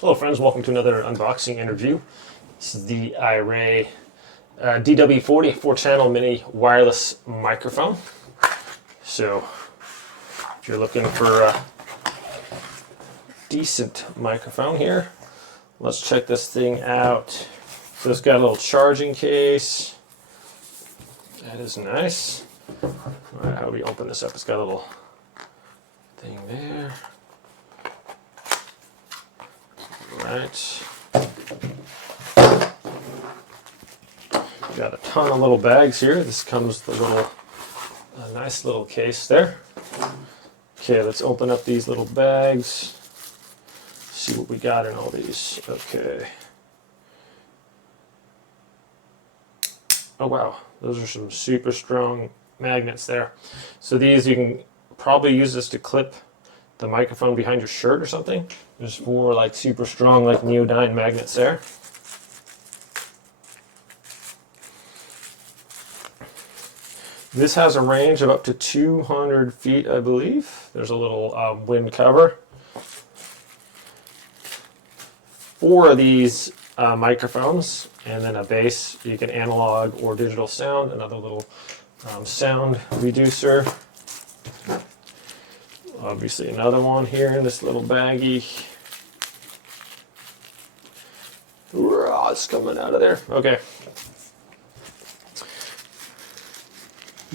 Hello friends, welcome to another unboxing interview. This is the iRay DW40 4-channel mini wireless microphone. So if you're looking for a decent microphone here, let's check this thing out. So it's got a little charging case. That is nice. All right, how do we open this up? It's got a little thing there. Right. Got a ton of little bags here. This comes with a nice little case there. Okay, let's open up these little bags. See what we got in all these. Okay. Oh wow, those are some super strong magnets there. So these, you can probably use this to clip the microphone behind your shirt or something. There's 4 like super strong like neodyne magnets there. This has a range of up to 200 feet, I believe. There's a little wind cover. 4 of these microphones, and then a base. You can analog or digital sound. Another little sound reducer. Obviously another one here in this little baggie. It's coming out of there. Okay.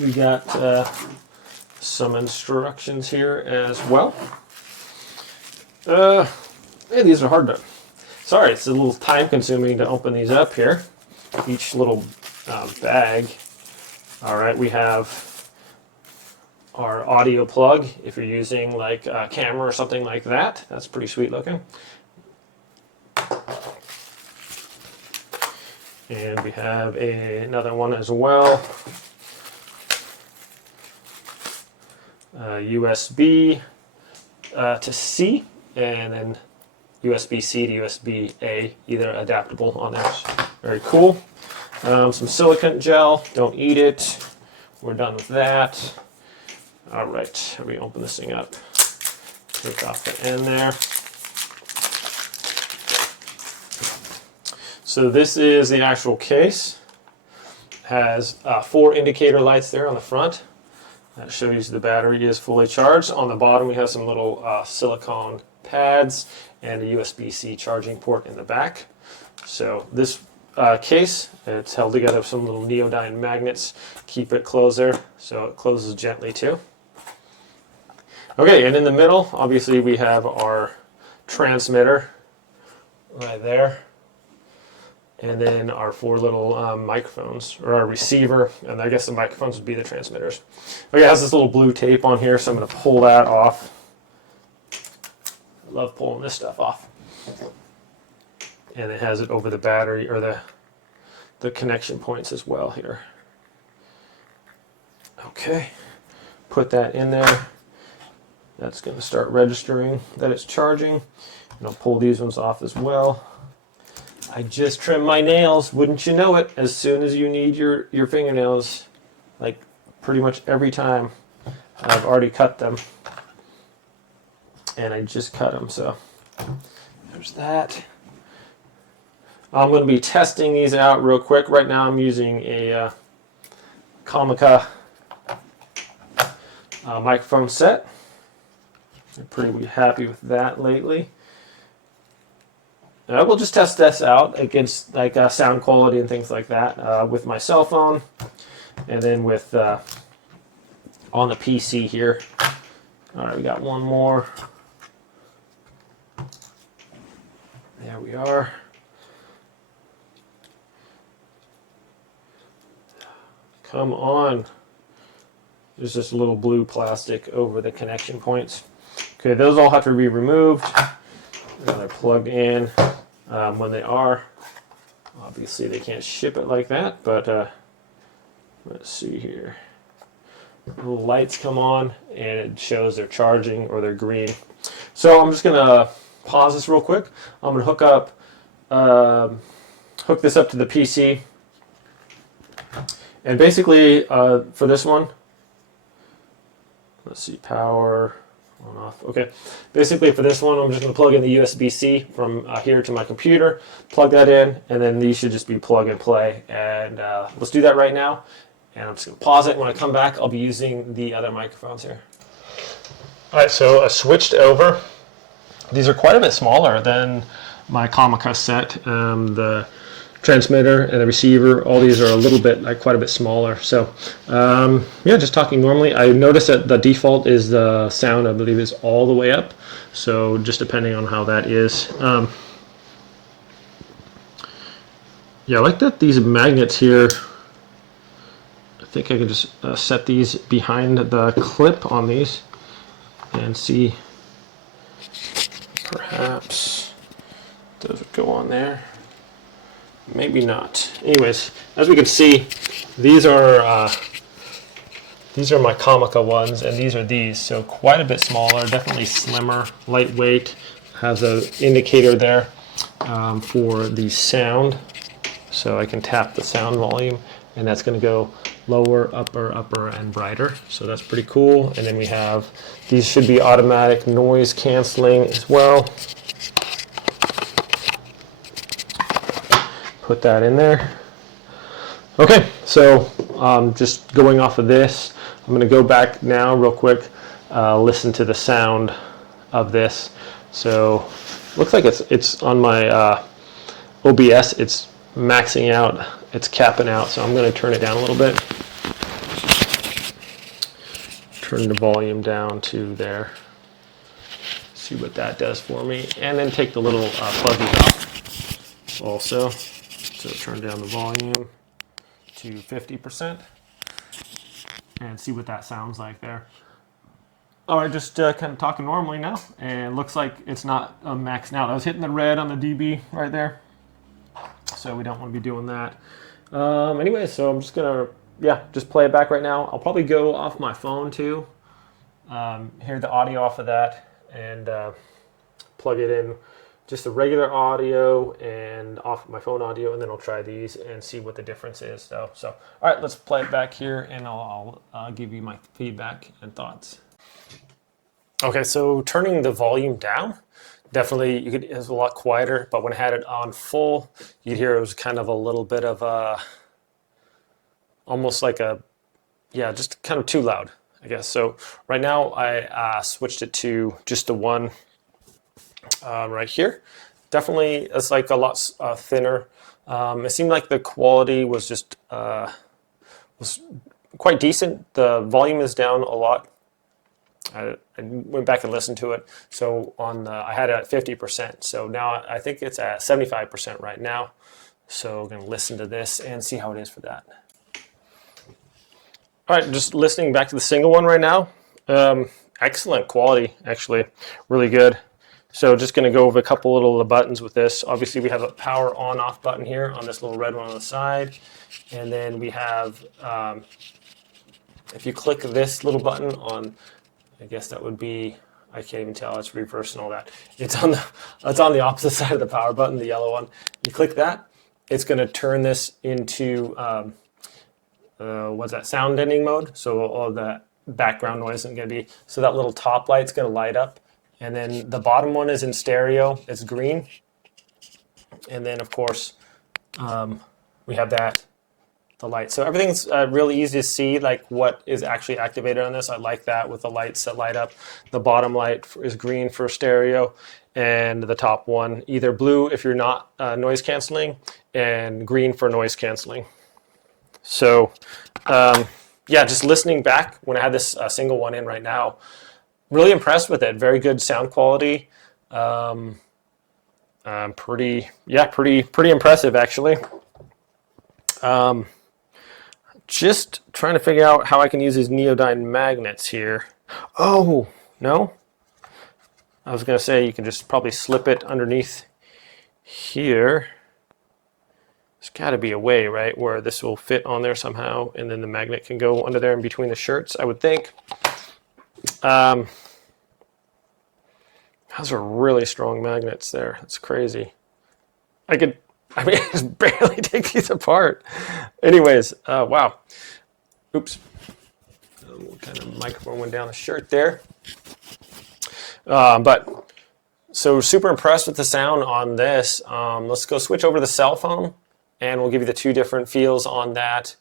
We got some instructions here as well. Man, these are hard to... Sorry, it's a little time consuming to open these up here. Each little bag. Alright, we have our audio plug if you're using like a camera or something like that. That's pretty sweet looking. And we have another one as well. USB to C, and then USB-C to USB-A, either adaptable on there. Very cool. Some silicone gel. Don't eat it. We're done with that. All right, let me open this thing up. Take off the end there. So this is the actual case. Has 4 indicator lights there on the front. That shows you the battery is fully charged. On the bottom we have some little silicone pads and a USB-C charging port in the back. So this case, it's held together with some little neodyne magnets. Keep it closed there so it closes gently too. Okay, and in the middle, obviously we have our transmitter right there. And then our 4 little microphones, or our receiver, and I guess the microphones would be the transmitters. Okay, it has this little blue tape on here, so I'm going to pull that off. I love pulling this stuff off. And it has it over the battery, or the connection points as well here. Okay, put that in there. That's going to start registering that it's charging. And I'll pull these ones off as well. I just trimmed my nails, wouldn't you know it, as soon as you need your fingernails, like pretty much every time. I've already cut them, and I just cut them, so there's that. I'm going to be testing these out real quick. Right now I'm using a Comica microphone set. I'm pretty happy with that lately. We'll just test this out against like sound quality and things like that with my cell phone, and then with on the PC here. All right, we got one more. There we are. Come on. There's this little blue plastic over the connection points. Okay, those all have to be removed. Now they're plugged in when they are. Obviously they can't ship it like that, but let's see here. Little lights come on and it shows they're charging or they're green. So I'm just gonna pause this real quick. I'm gonna hook this up to the PC. And basically for this one, let's see, power On off. Okay. Basically for this one, I'm just going to plug in the USB-C from here to my computer, plug that in, and then these should just be plug and play. And let's do that right now. And I'm just going to pause it. When I come back, I'll be using the other microphones here. All right, so I switched over. These are quite a bit smaller than my Comica set. The transmitter and the receiver, all these are a little bit, quite a bit smaller. So yeah, just talking normally. I noticed that the default is the sound, I believe, is all the way up. So just depending on how that is. Yeah, I like that these magnets here, I think I can just set these behind the clip on these and see, perhaps those would go on there. Maybe not. Anyways, as we can see, these are my Comica ones, and these are these. So quite a bit smaller, definitely slimmer, lightweight. Has an indicator there for the sound, so I can tap the sound volume, and that's going to go lower, upper, and brighter. So that's pretty cool. And then we have these should be automatic noise canceling as well. Put that in there. Okay, so just going off of this, I'm going to go back now real quick, listen to the sound of this. So looks like it's on my OBS, it's maxing out, it's capping out, so I'm going to turn it down a little bit. Turn the volume down to there. See what that does for me. And then take the little pluggies off also. So turn down the volume to 50% and see what that sounds like there. All right, just kind of talking normally now, and looks like it's not maxed out. I was hitting the red on the dB right there, so we don't want to be doing that. Anyway, so I'm just gonna, just play it back right now. I'll probably go off my phone too, hear the audio off of that, and plug it in. Just the regular audio and off my phone audio, and then I'll try these and see what the difference is. So all right, let's play it back here, and I'll give you my feedback and thoughts. Okay, so turning the volume down, definitely it was a lot quieter, but when I had it on full, you'd hear it was kind of a little bit of a, almost like a, just kind of too loud, I guess. So right now I switched it to just the one right here. Definitely it's like a lot thinner. It seemed like the quality was just was quite decent. The volume is down a lot. I went back and listened to it. So I had it at 50%. So now I think it's at 75% right now. So I'm going to listen to this and see how it is for that. All right, just listening back to the single one right now. Excellent quality, actually, really good. So just going to go over a couple little buttons with this. Obviously, we have a power on-off button here on this little red one on the side. And then we have, if you click this little button on, I guess that would be, I can't even tell, it's reverse and all that. It's on the opposite side of the power button, the yellow one. You click that, it's going to turn this into, what's that, sound deadening mode. So all that background noise isn't going to be, so that little top light's going to light up. And then the bottom one is in stereo, it's green. And then of course, we have the light. So everything's really easy to see, like what is actually activated on this. I like that with the lights that light up. The bottom light is green for stereo, and the top one either blue if you're not noise canceling, and green for noise canceling. So just listening back when I had this single one in right now, really impressed with it. Very good sound quality. Pretty impressive actually. Just trying to figure out how I can use these neodyne magnets here. Oh, no? I was going to say you can just probably slip it underneath here. There's got to be a way, right, where this will fit on there somehow, and then the magnet can go under there in between the shirts, I would think. Those are really strong magnets there. That's crazy. I just barely take these apart. Anyways, wow. Oops. What kind of microphone went down the shirt there? But so super impressed with the sound on this. Let's go switch over to the cell phone, and we'll give you the two different feels on that,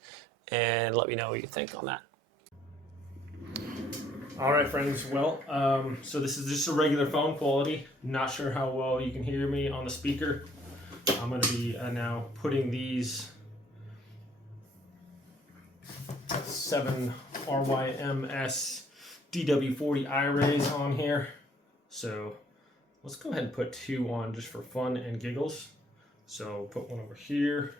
and let me know what you think on that. All right, friends. Well, so this is just a regular phone quality. Not sure how well you can hear me on the speaker. I'm going to be now putting these 7 RYMS DW40 iRays on here. So let's go ahead and put 2 on just for fun and giggles. So put one over here,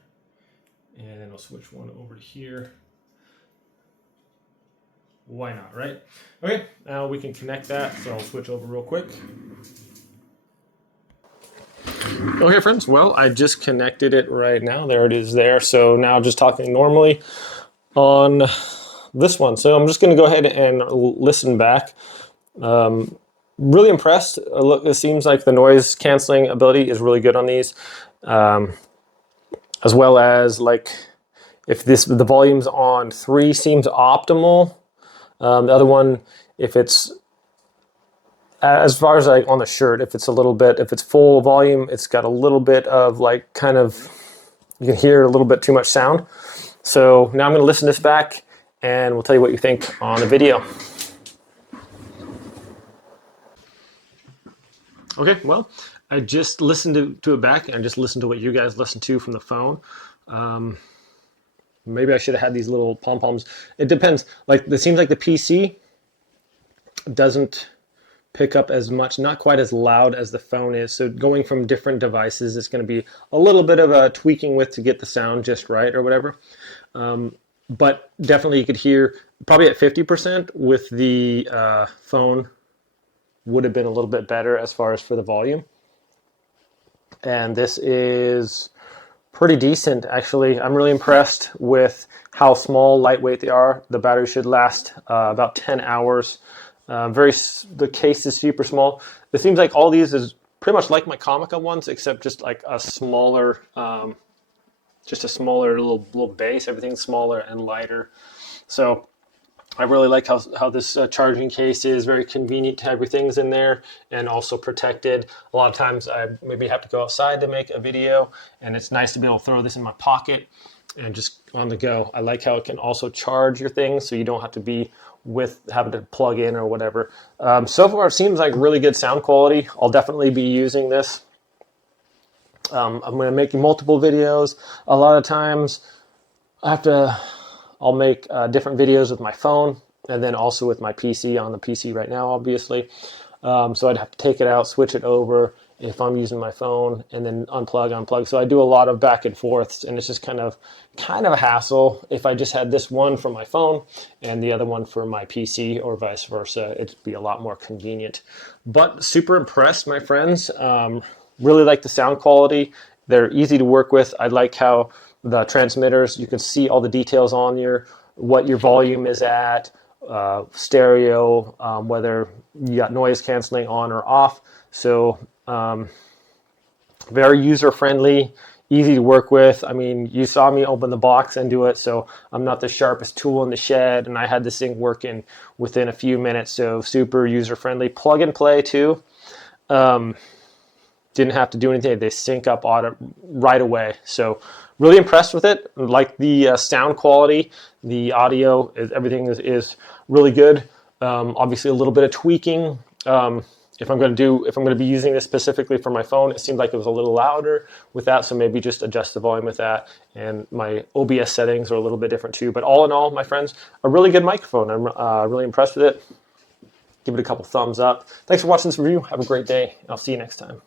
and then I'll switch one over to here. Why not, right? Okay, now we can connect that, so I'll switch over real quick. Okay, friends, well, I just connected it right now. There it is there. So now just talking normally on this one. So I'm just going to go ahead and listen back. Really impressed. Look, it seems like the noise canceling ability is really good on these, as well as like if the volume's on 3 seems optimal. The other one, if it's as far as like on the shirt, if it's full volume, it's got a little bit of like kind of, you can hear a little bit too much sound. So now I'm going to listen this back, and we'll tell you what you think on the video. Okay, well, I just listened to it back, and I just listened to what you guys listened to from the phone. Maybe I should have had these little pom-poms. It depends. Like, it seems like the PC doesn't pick up as much, not quite as loud as the phone is. So going from different devices, it's going to be a little bit of a tweaking with to get the sound just right or whatever. But definitely you could hear probably at 50% with the phone would have been a little bit better as far as for the volume. And this is pretty decent, actually. I'm really impressed with how small, lightweight they are. The battery should last about 10 hours. The case is super small. It seems like all these is pretty much like my Comica ones, except just like a smaller, little base. Everything's smaller and lighter. So I really like how this charging case is very convenient to have everything's in there and also protected. A lot of times I maybe have to go outside to make a video, and it's nice to be able to throw this in my pocket and just on the go. I like how it can also charge your things, so you don't have to be with having to plug in or whatever. So far it seems like really good sound quality. I'll definitely be using this. I'm going to make multiple videos. A lot of times I'll make different videos with my phone and then also with my PC on the PC right now, obviously. So I'd have to take it out, switch it over if I'm using my phone, and then unplug. So I do a lot of back and forths, and it's just kind of a hassle. If I just had this one for my phone and the other one for my PC or vice versa, it'd be a lot more convenient. But super impressed, my friends. Really like the sound quality. They're easy to work with. I like how the transmitters, you can see all the details on what your volume is at, stereo, whether you got noise canceling on or off. So very user-friendly, easy to work with. I mean, you saw me open the box and do it, so I'm not the sharpest tool in the shed, and I had this thing working within a few minutes, so super user-friendly. Plug and play too. Didn't have to do anything. They sync up right away. So really impressed with it. Like the sound quality, the audio, everything is really good. Obviously a little bit of tweaking. If I'm going to be using this specifically for my phone, it seemed like it was a little louder with that, so maybe just adjust the volume with that. And my OBS settings are a little bit different too. But all in all, my friends, a really good microphone. I'm really impressed with it. Give it a couple thumbs up. Thanks for watching this review. Have a great day. I'll see you next time.